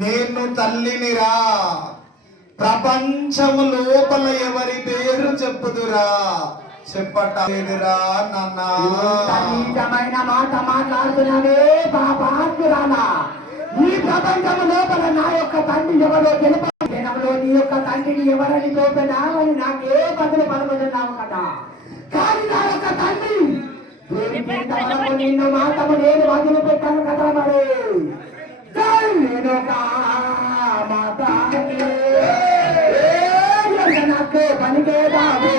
నేను తల్లినిరా, ప్రపంచము లోపల ఎవరి పేరు చెప్పుదురా, చెప్పటలేదురా నాన్న. నిజమైన మాట మాట్లాడుతున్నావే పాపాత్మురాలా. ఈ ప్రపంచము లోపల నా యొక్క తండ్రి ఎవరో తెలుపు. జనంలో నీ యొక్క తండ్రిని ఎవరని చూపెనాలని నాకే బదులు పలుకుతున్నావు కదా. కానీ నా యొక్క తండ్రి నిన్ను మాటము నేను వదిలిపెట్టాను కదా. మరి నేను నాకు పనికేదాము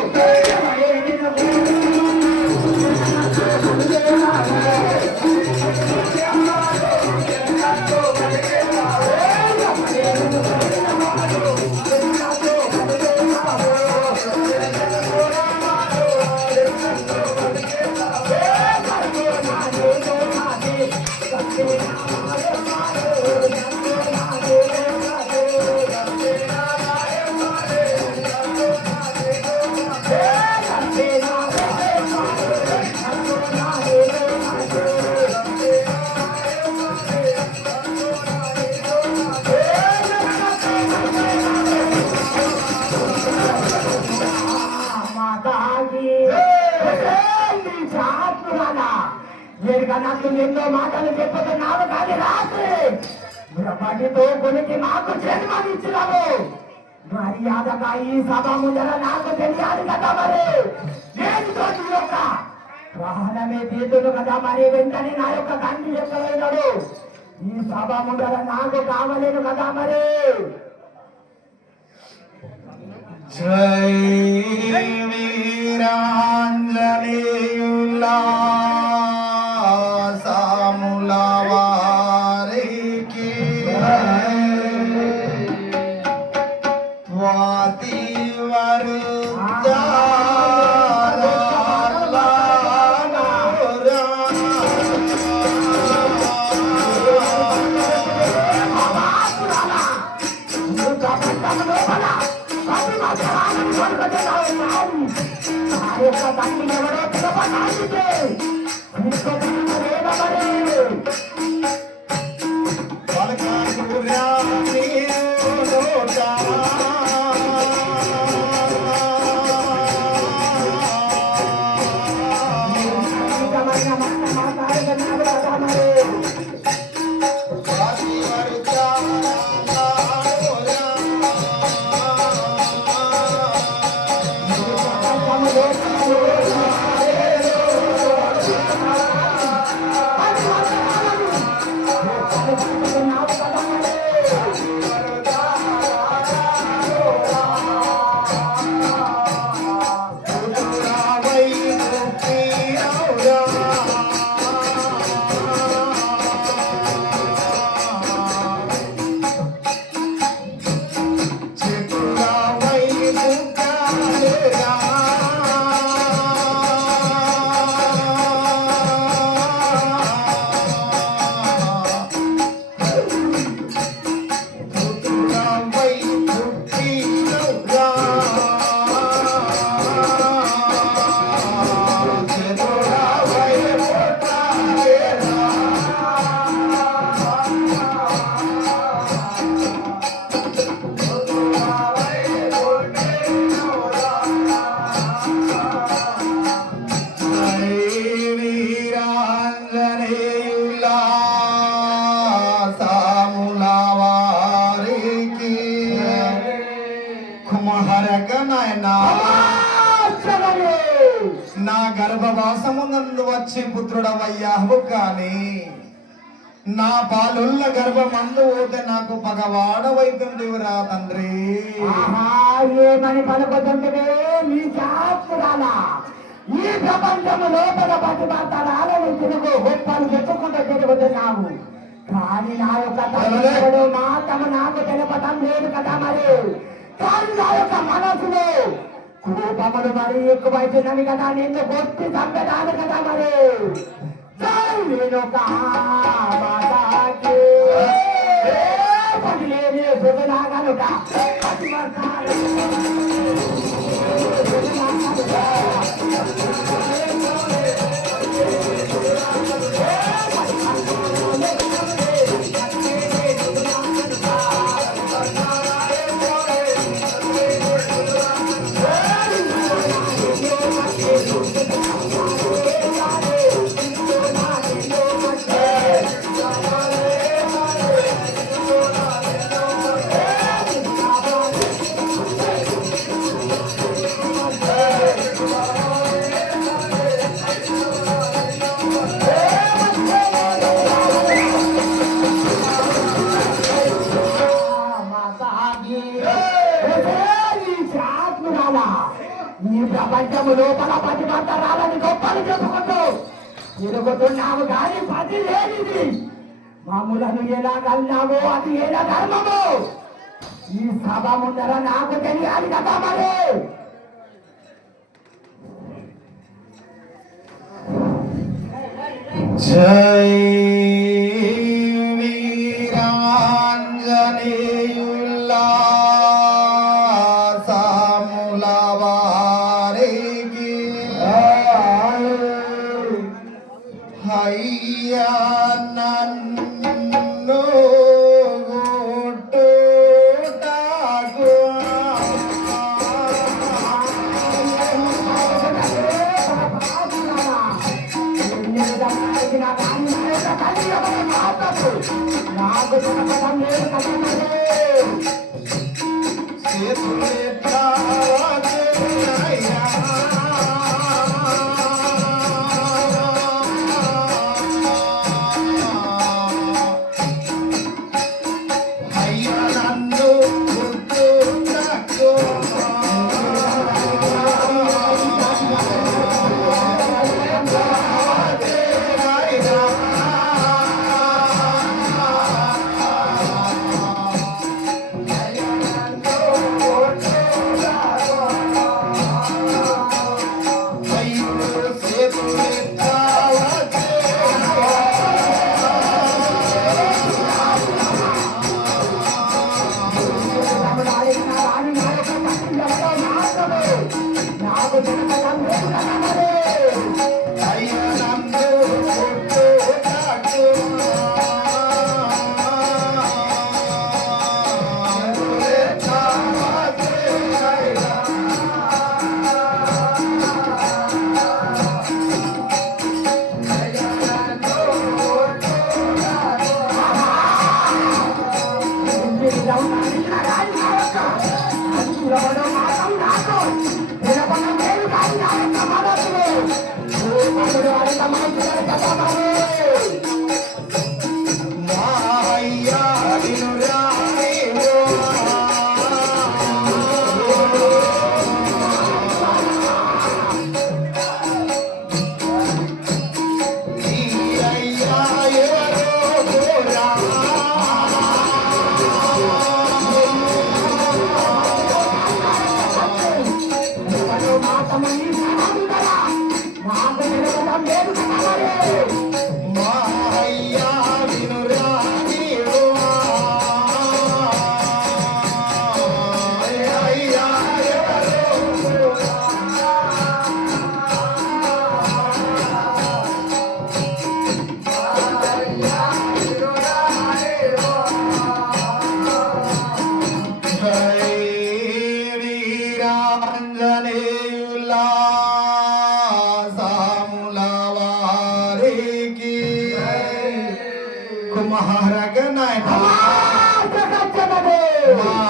నాకు ఎన్నో మాటలు చెప్పుతున్నావు. కానీ రాత్రి పడితో కొనికి నాకు జన్మనిచ్చినావు. మర్యాదగా ఈ సభ ముందర నాకు తెలియాలి కదా. మరి నేను యొక్క వాహనమే తీర్చును కదా. మరి వెంటనే నా యొక్క తండ్రి చెప్పలేనాడు. ఈ సభ ముందర నాకు కావలేను కదా. మరి జై వీరాంజనేయులా నా గర్భవాసమునందు వచ్చి పుత్రుడవయ్యావు. కానీ నా పాలుల్ల గర్భమందు పోతే నాకు పగవాడవైతుందివురా తండ్రి. ఏమని పలుకుతుంటే నీ శాస్త్రాలా. ఈ ప్రపంచము లోపల పట్టి మాట్లాడాలని తిరుగు గొప్పలు చెప్పుకుంటూ తిరుగుతున్నావు. కానీ నా యొక్క తల్లిదండ్రులు మాత్రము నాకు తెలపటం లేదు కదా. మరి కానీ నా యొక్క మనసులో కోపములు మరి ఎక్కువైపోయినవి కదా. నిన్ను కొట్టి చంపేదాను కదా. మరి నేను ఒక ఈ ప్రపంచము లోపల పది మంతరాలని గొప్పలు చెప్పుకుంటూ తిరుగుతున్నాము కానీ పది లేనిది మమ్ములను ఎలా కన్నావో అది ఎలా ధర్మము ఈ సభ ముందర నాకు తెలియాలి కదా మరి. జై సాముల వారికి అయ్యా నన్ను గుట్టుటకు నాకు జనపదం లేదు కదా నాకు జనపదం లేదు కదా మరి.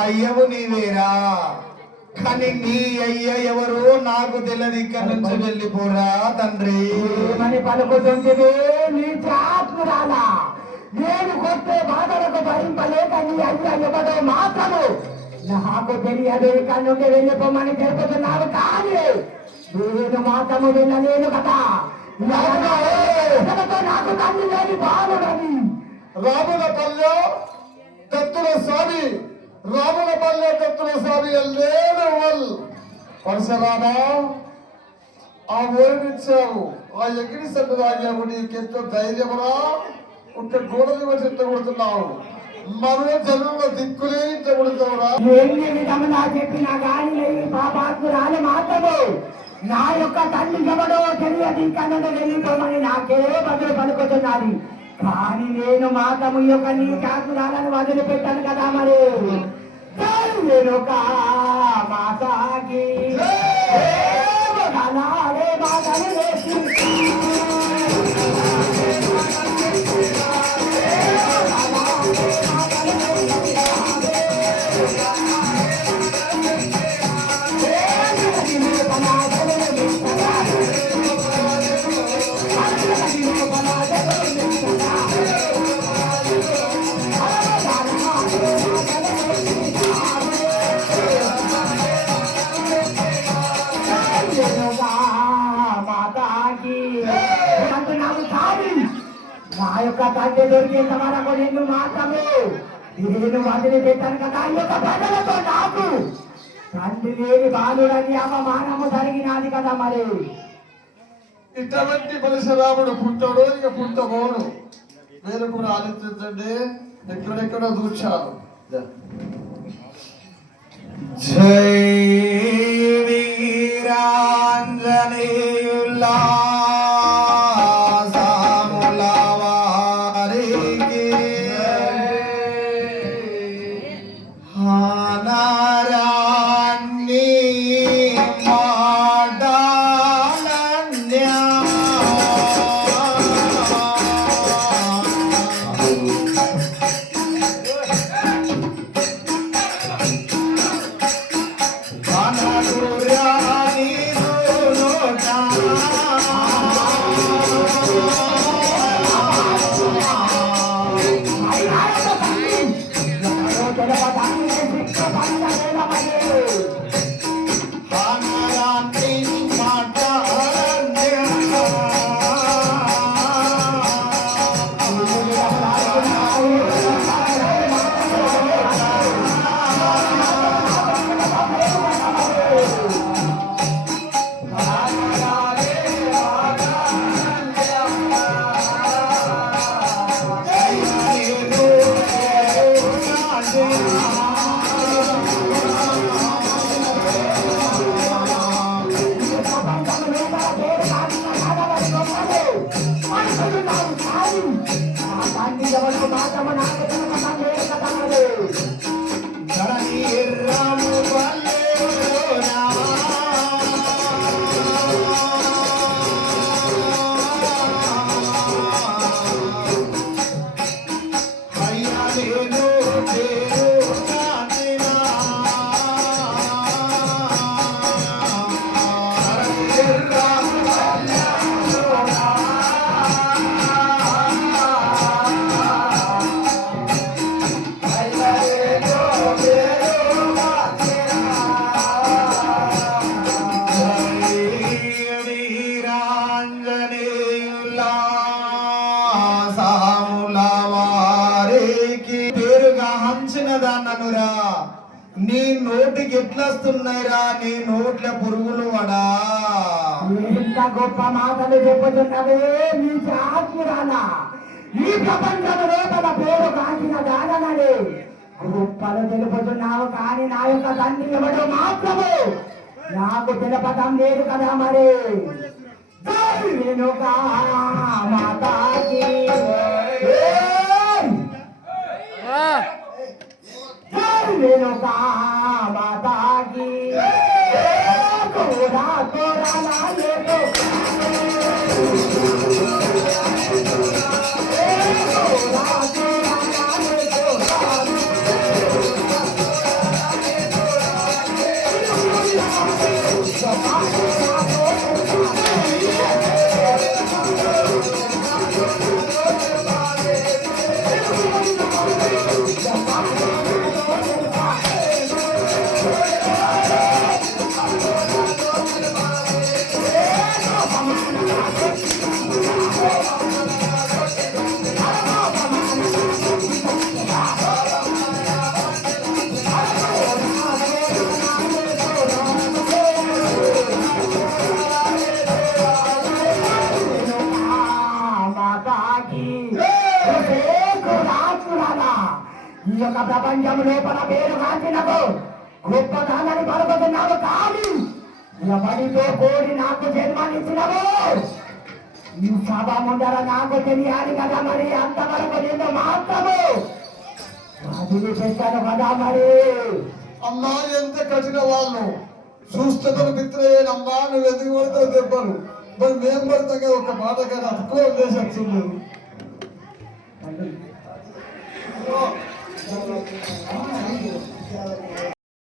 అయ్యవు నీవేరా కానీ నీ అయ్య ఎవరు నాకు తెలియదు. ఇక్కడ నుంచి వెళ్ళిపోరా తండ్రి. మని పలుకుతుంటే నీ ఆత్మరాలా నేను కొట్టే బాధలకు భరింపలేక నీ అయ్య ఎవడో మాత్రము నాకు తెలియదు. ఇక్కడ నుండి వెళ్ళిపోమని తెలుపుతున్నావు కానీ నేను మాత్రము వెళ్ళలేను కదా. నాకు తల్లి లేని బాలుడని రాముల పల్లె దత్తుల స్వామి రాముల పల్లె దత్తుల స్వామి లేడు పరశురామ ఆ ఊరినిచ్చావు ఆ ఎగిరి సట్టు తాగావు. నీకెంతో ధైర్యమురా ఒక గోడలు వచ్చి ఇంత కొడుతున్నావు. మరో జనంలో దిక్కులే ఇంత కొడుతావురా. ఎన్ని విధములా చెప్పినా కానీ పాపాత్మురాలు మాత్రము నా యొక్క తల్లి ఎవడో తెలియదు. కన్నడ వెళ్ళిపోమని నాకే బదులు పలుకుతున్నది. కానీ నేను మాత్రము యొక్క నీ చాకురాలను వదిలిపెట్టాను కదా మరి. నేను ఒక మాతాకి మాటలు వేసి తండ్రి దొరికేంత వరకు నిన్ను మాత్రమే నేను వదిలిపెట్టాను కదా. ఈ యొక్క ప్రజలతో నాకు తండ్రి లేని బాలుడని అవమానము జరిగినది కదా. మరి ఇటువంటి పరశురాముడు పుట్టాడు, ఇక పుట్టబోడు. మీరు కూడా ఆలోచించండి, ఎక్కడెక్కడ చూశారు. జై వీరాంజనేయుల్లా దాన్ననురా. నీ నోటికి ఎట్లొస్తున్నాయిరా నీ నోట్ల పురుగులు వడా. ఇంత గొప్ప మాటలు చెప్పుతున్నవే నీ ఆత్మరాలా. ఈ ప్రపంచంలో తన పేరు కాసిన దాననని గొప్పలు తెలుపుతున్నావు, కానీ నా యొక్క తండ్రి ఎవడో మాత్రము నాకు తెలపడం లేదు కదా. మరి వెనుక మాతాకి వెనుక మాతాకి తోరా తోరా నాయకు ఈ యొక్క ప్రపంచం లోపల పేరు కాచినకు గొప్పదాన్ని పలుకుతున్నావు, కానీ ఎవరితో కోరి నాకు జన్మనిచ్చినవు ఈ సభ ముందర నాకు తెలియాలి కదా. మరి అంతవరకు నేను మాత్రము వదిలిపెట్టాను కదా. మరి అమ్మా ఎంత కఠిన వాళ్ళు చూస్తే మిత్రయ్యేది. అమ్మా నువ్వు ఎందుకు పడతావు దెబ్బలు, మరి మేము పడతాగా ఒక మాట కానీ అతుక్కులో చేసి వచ్చింది.